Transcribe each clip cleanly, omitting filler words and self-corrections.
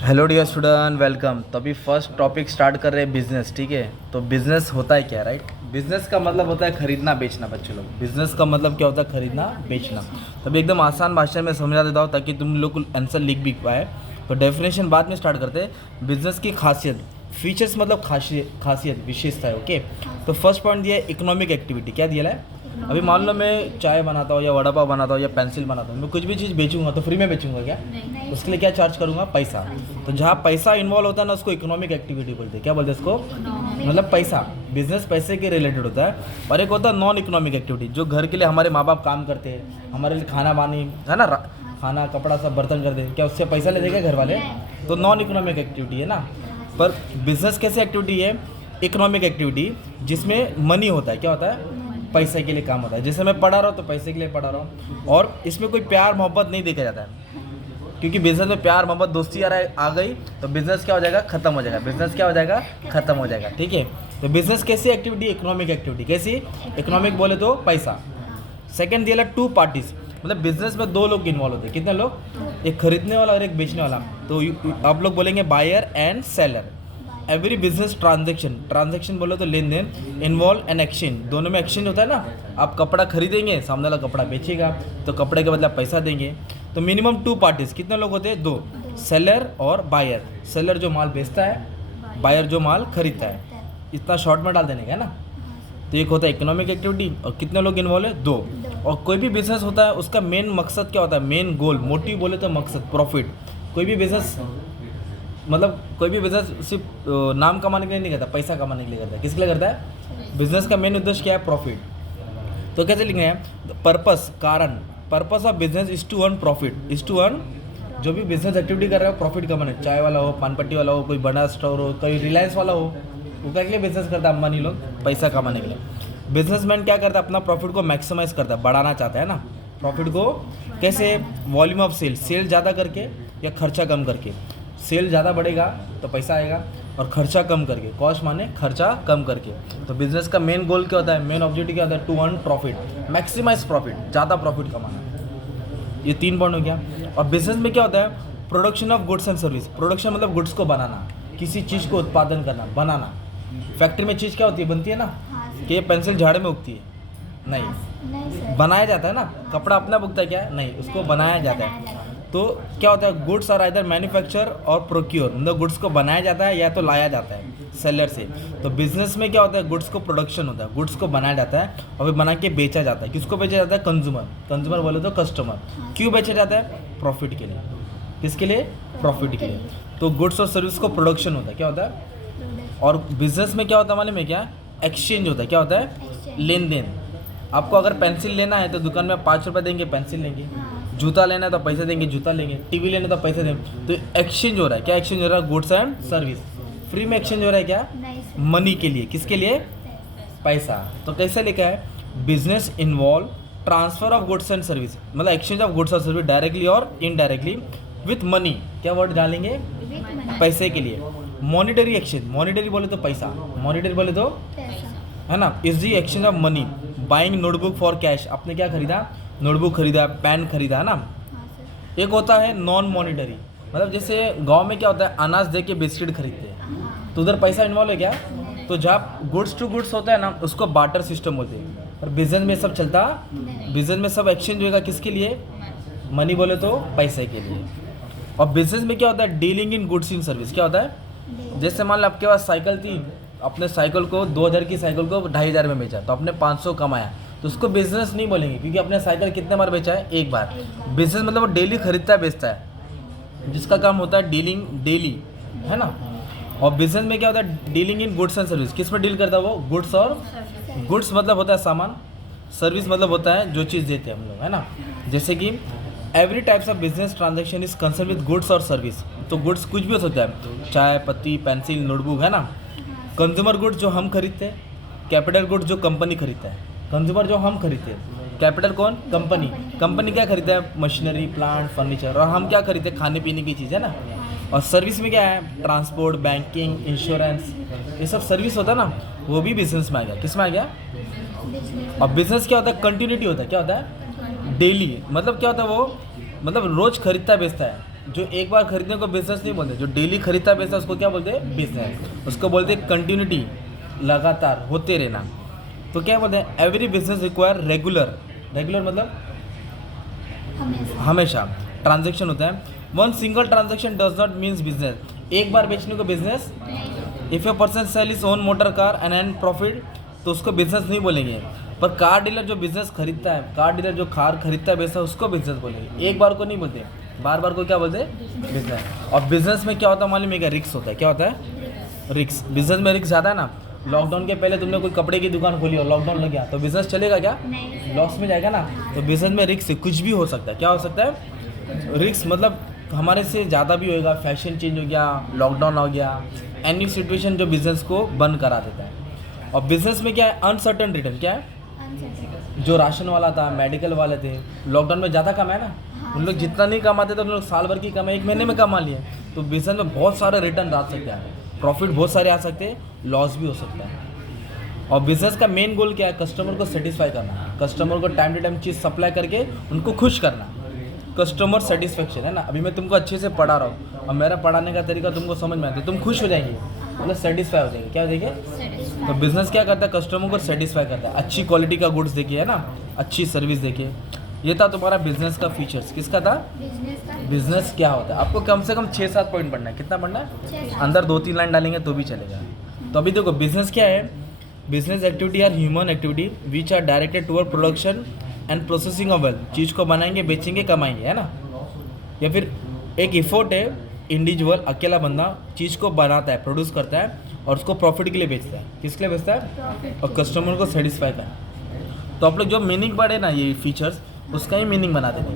Hello dear student, welcome. तो अभी first topic start कर रहे हैं बिजनेस। ठीक है, तो बिजनेस होता है क्या, राइट? बिजनेस का मतलब होता है खरीदना बेचना। बच्चे लोग, बिजनेस का मतलब क्या होता है? खरीदना बेचना। तो अभी एकदम आसान भाषा में समझा देता हूँ ताकि तुम लोग आंसर लिख भी पाए। तो डेफिनेशन बाद में स्टार्ट करते हैं। बिजनेस की खासियत, फीचर्स मतलब खासियत विशेषता है। ओके, तो फर्स्ट पॉइंट दिया है इकोनॉमिक एक्टिविटी। क्या दिया है? अभी मान लो मैं चाय बनाता हूँ या वड़ा पाव बनाता हूँ या पेंसिल बनाता हूँ, मैं कुछ भी चीज़ बेचूंगा तो फ्री में बेचूंगा क्या? उसके लिए क्या चार्ज करूँगा? पैसा। तो जहाँ पैसा इन्वॉल्व होता है ना, उसको इकोनॉमिक एक्टिविटी बोलते हैं। क्या बोलते हैं इसको? मतलब पैसा। बिजनेस पैसे के रिलेटेड होता है। और एक होता है नॉन इकोनॉमिक एक्टिविटी, जो घर के लिए हमारे माँ बाप काम करते हैं, हमारे लिए खाना पानी है ना, खाना कपड़ा सब बर्तन करते हैं, क्या उससे पैसा ले देंगे घर वाले? तो नॉन इकोनॉमिक एक्टिविटी है ना। पर बिजनेस कैसे एक्टिविटी है? इकोनॉमिक एक्टिविटी जिसमें मनी होता है। क्या होता है? पैसे के लिए काम होता है। जैसे मैं पढ़ा रहा हूँ तो पैसे के लिए पढ़ा रहा हूँ, और इसमें कोई प्यार मोहब्बत नहीं देखा जाता है। क्योंकि बिजनेस में प्यार मोहब्बत दोस्ती आ गई तो बिजनेस क्या हो जाएगा? खत्म हो जाएगा। बिजनेस क्या हो जाएगा? खत्म हो जाएगा। ठीक है, तो बिजनेस कैसी एक्टिविटी? Economic activity. कैसी? इकोनॉमिक बोले तो पैसा। सेकंड दिया टू पार्टीज, मतलब बिजनेस में दो लोग इन्वॉल्व होते हैं। कितने लोग? एक खरीदने वाला और एक बेचने वाला। तो आप लोग बोलेंगे buyer and seller. Every business transaction, transaction बोलो तो लेन देन, इन्वॉल्व एंड एक्सचेंज, दोनों में एक्सचेंज होता है ना। आप कपड़ा खरीदेंगे, सामने वाला कपड़ा बेचेगा, तो कपड़े के बदले आप पैसा देंगे। तो मिनिमम टू पार्टीज, कितने लोग होते हैं? दो, सेलर और बायर। सेलर जो माल बेचता है, बायर जो माल खरीदता है। इतना शॉर्ट में डाल देने का है ना। तो एक होता है इकोनॉमिक एक्टिविटी, और कितने लोग इन्वॉल्व है? दो। और कोई भी बिजनेस होता है उसका मेन मकसद क्या होता है? मेन गोल, मोटिव बोले तो मकसद, प्रॉफिट। कोई भी बिजनेस मतलब कोई भी बिजनेस सिर्फ नाम कमाने के लिए नहीं करता, पैसा कमाने के लिए करता है। किसके लिए करता है? बिजनेस का मेन उद्देश्य क्या है? प्रॉफिट। तो कैसे लिखेंगे हैं? पर्पस, कारण। Purpose of business is to earn profit, is to earn. जो भी बिजनेस एक्टिविटी कर रहा है प्रॉफिट कमाने, चाय वाला हो, पान पट्टी वाला हो, कोई बड़ा स्टोर हो, कोई रिलायंस वाला हो, वो क्या के लिए बिजनेस करता है? अंबानी लोग पैसा कमाने के लिए। बिजनेसमैन क्या करता है? अपना प्रॉफिट को मैक्सिमाइज करता है, बढ़ाना चाहता है ना प्रॉफिट को। कैसे? वॉल्यूम ऑफ सेल, सेल ज़्यादा करके या खर्चा कम करके। सेल ज़्यादा बढ़ेगा तो पैसा आएगा, और खर्चा कम करके, कॉस्ट माने खर्चा कम करके। तो बिजनेस का मेन गोल क्या होता है? मेन ऑब्जेक्टिव क्या होता है? To earn profit, maximise profit, ज़्यादा प्रॉफिट कमाना। ये तीन पॉइंट हो गया। और बिजनेस में क्या होता है? Production of goods and service. Production मतलब गुड्स को बनाना, किसी चीज़ को उत्पादन करना, बनाना। फैक्ट्री में चीज़ क्या होती है? बनती है ना। कि ये पेंसिल झाड़ में उगती है? नहीं, बनाया जाता है ना। कपड़ा अपना उगता है क्या? नहीं, उसको बनाया जाता है। तो क्या होता है? गुड्स आर आइदर मैन्युफैक्चर और प्रोक्योर, मतलब गुड्स को बनाया जाता है या तो लाया जाता है सेलर से। तो बिजनेस में क्या होता है? गुड्स को प्रोडक्शन होता है, गुड्स को बनाया जाता है और फिर बना के बेचा जाता है। किसको बेचा जाता है? कंज्यूमर। कंज्यूमर बोले तो कस्टमर। क्यों बेचा जाता है? प्रॉफिट के लिए। किसके लिए? प्रॉफिट के लिए। तो गुड्स और सर्विस को प्रोडक्शन होता है। क्या होता है? और बिजनेस में क्या होता है मालूम है क्या? एक्सचेंज होता है। क्या होता है? लेन देन। आपको अगर पेंसिल लेना है तो दुकान में 5 रुपये देंगे, पेंसिल लेंगे। जूता लेना है तो पैसे देंगे, जूता लेंगे। टीवी लेना तो पैसे देंगे। तो एक्सचेंज हो रहा है। क्या एक्सचेंज हो रहा है? Goods and service. फ्री में एक्सचेंज हो रहा है क्या? मनी के लिए। किसके लिए? पैसा। तो कैसे लिखा है? Business involve transfer of goods and service, मतलब एक्सचेंज ऑफ गुड्स और सर्विस डायरेक्टली और इनडायरेक्टली विथ मनी। क्या वर्ड डालेंगे? पैसे के लिए। मॉनिटरी एक्सचेंज, मॉनिटरी बोले तो पैसा, मॉनिटरी बोले तो है ना। Is the exchange of money. Buying notebook for cash, आपने क्या खरीदा? नोटबुक खरीदा, पेन खरीदा, है ना। एक होता है नॉन मॉनिटरी, मतलब जैसे गांव में क्या होता है? अनाज दे के बिस्किट खरीदते हैं, तो उधर पैसा इन्वॉल्व है क्या? तो जहाँ गुड्स टू गुड्स होता है ना, उसको बार्टर सिस्टम बोलते हैं। और बिजनेस में सब चलता, बिजनेस में सब एक्सचेंज होगा किसके लिए? मनी बोले तो पैसे के लिए। और बिजनेस में क्या होता है? Dealing in goods in service. क्या होता है? जैसे मान लो आपके पास साइकिल थी, अपने साइकिल को 2000 की साइकिल को 2500 में बेचा, तो आपने 500 कमाया, तो उसको बिजनेस नहीं बोलेंगे, क्योंकि अपने साइकिल कितने बार बेचा है? एक बार। बिजनेस मतलब वो डेली खरीदता है, बेचता है, जिसका काम होता है डीलिंग डेली, है ना। और बिजनेस में क्या होता है? Dealing in goods and service. किस में डील करता है वो? गुड्स और गुड्स मतलब होता है सामान, सर्विस मतलब होता है जो चीज़ देते हैं हम लोग, है ना। जैसे कि every types of business transaction is concern with goods और सर्विस। तो गुड्स कुछ भी हो सकता है, चाय पत्ती, पेंसिल, नोटबुक, है ना। कंज्यूमर गुड्स जो हम खरीदते हैं, कैपिटल गुड्स जो कंपनी खरीदता है। कंज्यूमर जो हम खरीदते हैं, कैपिटल कौन? कंपनी। कंपनी क्या खरीदता है? Machinery, plant, furniture. और हम क्या खरीदते हैं? खाने पीने की चीज़, है ना। और सर्विस में क्या है? ट्रांसपोर्ट, बैंकिंग, इंश्योरेंस, ये सब सर्विस होता है ना, वो भी बिजनेस में आ गया। किस में आ गया? और बिजनेस क्या होता है? कंटिन्यूटी होता है। क्या होता है? डेली, मतलब क्या होता है वो? मतलब रोज खरीदता है बेचता है, जो एक बार खरीदने को बिजनेस नहीं बोलते, जो डेली खरीदता पैसा उसको क्या बोलते हैं, बिजनेस। उसको बोलते हैं कंटिन्यूटी, लगातार होते रहना। तो क्या बोलते हैं, every business require regular, regular मतलब हमेशा ट्रांजेक्शन होता है। One single transaction does not means business, एक बार बेचने को business. If a person sell is own motor car and and profit, तो उसको बिजनेस नहीं बोलेंगे। पर कार डीलर जो बिजनेस खरीदता है, कार डीलर जो कार खरीदता है पैसा, उसको बिजनेस बोलेंगे। एक बार को नहीं बोलते, बार बार को क्या बोलते हैं, बिजनेस। और बिजनेस में क्या होता है मालूम है क्या, रिक्स होता है। क्या होता है, रिक्स। बिजनेस में रिक्स ज़्यादा है ना। लॉकडाउन के पहले तुमने कोई कपड़े की दुकान खोली और लॉकडाउन लग गया तो बिजनेस चलेगा क्या, लॉस में जाएगा ना। तो बिजनेस में रिक्स कुछ भी हो सकता है। क्या हो सकता है, रिक्स मतलब हमारे से ज़्यादा भी होएगा। फैशन चेंज हो गया, लॉकडाउन हो गया, एनी सिचुएशन जो बिजनेस को बंद करा देता है। और बिजनेस में क्या है, अनसर्टन रिटर्न। क्या है, जो राशन वाला था, मेडिकल वाले थे, लॉकडाउन में ज़्यादा कमाए ना। उन लोग जितना नहीं कमाते थे उन लोग साल भर की कमाई 1 महीने में कमा लिए। तो बिजनेस में बहुत सारे रिटर्न आ सकते हैं, प्रॉफिट बहुत सारे आ सकते हैं, लॉस भी हो सकता है। और बिजनेस का मेन गोल क्या है, कस्टमर को सेटिस्फाई करना, कस्टमर को टाइम टू टाइम चीज़ सप्लाई करके उनको खुश करना। कस्टमर सेटिस्फेक्शन है ना। अभी मैं तुमको अच्छे से पढ़ा रहा हूँ और मेरा पढ़ाने का तरीका तुमको समझ में आता है, तुम खुश हो जाएंगे, मतलब सेटिस्फाई हो जाएंगे। क्या हो जाएंगे, तो बिजनेस क्या करता है, कस्टमर को सेटिस्फाई करता है, अच्छी क्वालिटी का गुड्स देके, है ना, अच्छी सर्विस देके। ये था तुम्हारा बिजनेस का फीचर्स। किसका था, बिजनेस क्या होता है। आपको कम से कम 6-7 पॉइंट पढ़ना है। कितना पढ़ना है, अंदर 2-3 लाइन डालेंगे तो भी चलेगा। तो अभी देखो बिजनेस क्या है, business activity are human activity which are directed toward production and processing of wealth. चीज़ को बनाएंगे, बेचेंगे, कमाएंगे, है ना। या फिर एक इफोर्ट है, इंडिविजुअल अकेला बंदा चीज़ को बनाता है, प्रोड्यूस करता है और उसको प्रॉफिट के लिए बेचता है। किसके लिए बेचता है, और कस्टमर को सेटिस्फाई करता है। तो आप लोग जो मीनिंग पढ़े ना ये फीचर्स, उसका ही मीनिंग बना देने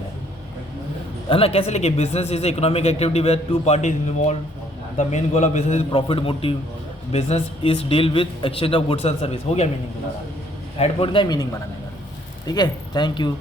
है ना। कैसे लेके, business is economic activity where 2 parties involve, the main goal of business is profit motive, business is deal with exchange of goods and service. हो गया मीनिंग तुम्हारा, हेड पॉइंट का ही मीनिंग बनाने का। ठीक है, थैंक यू।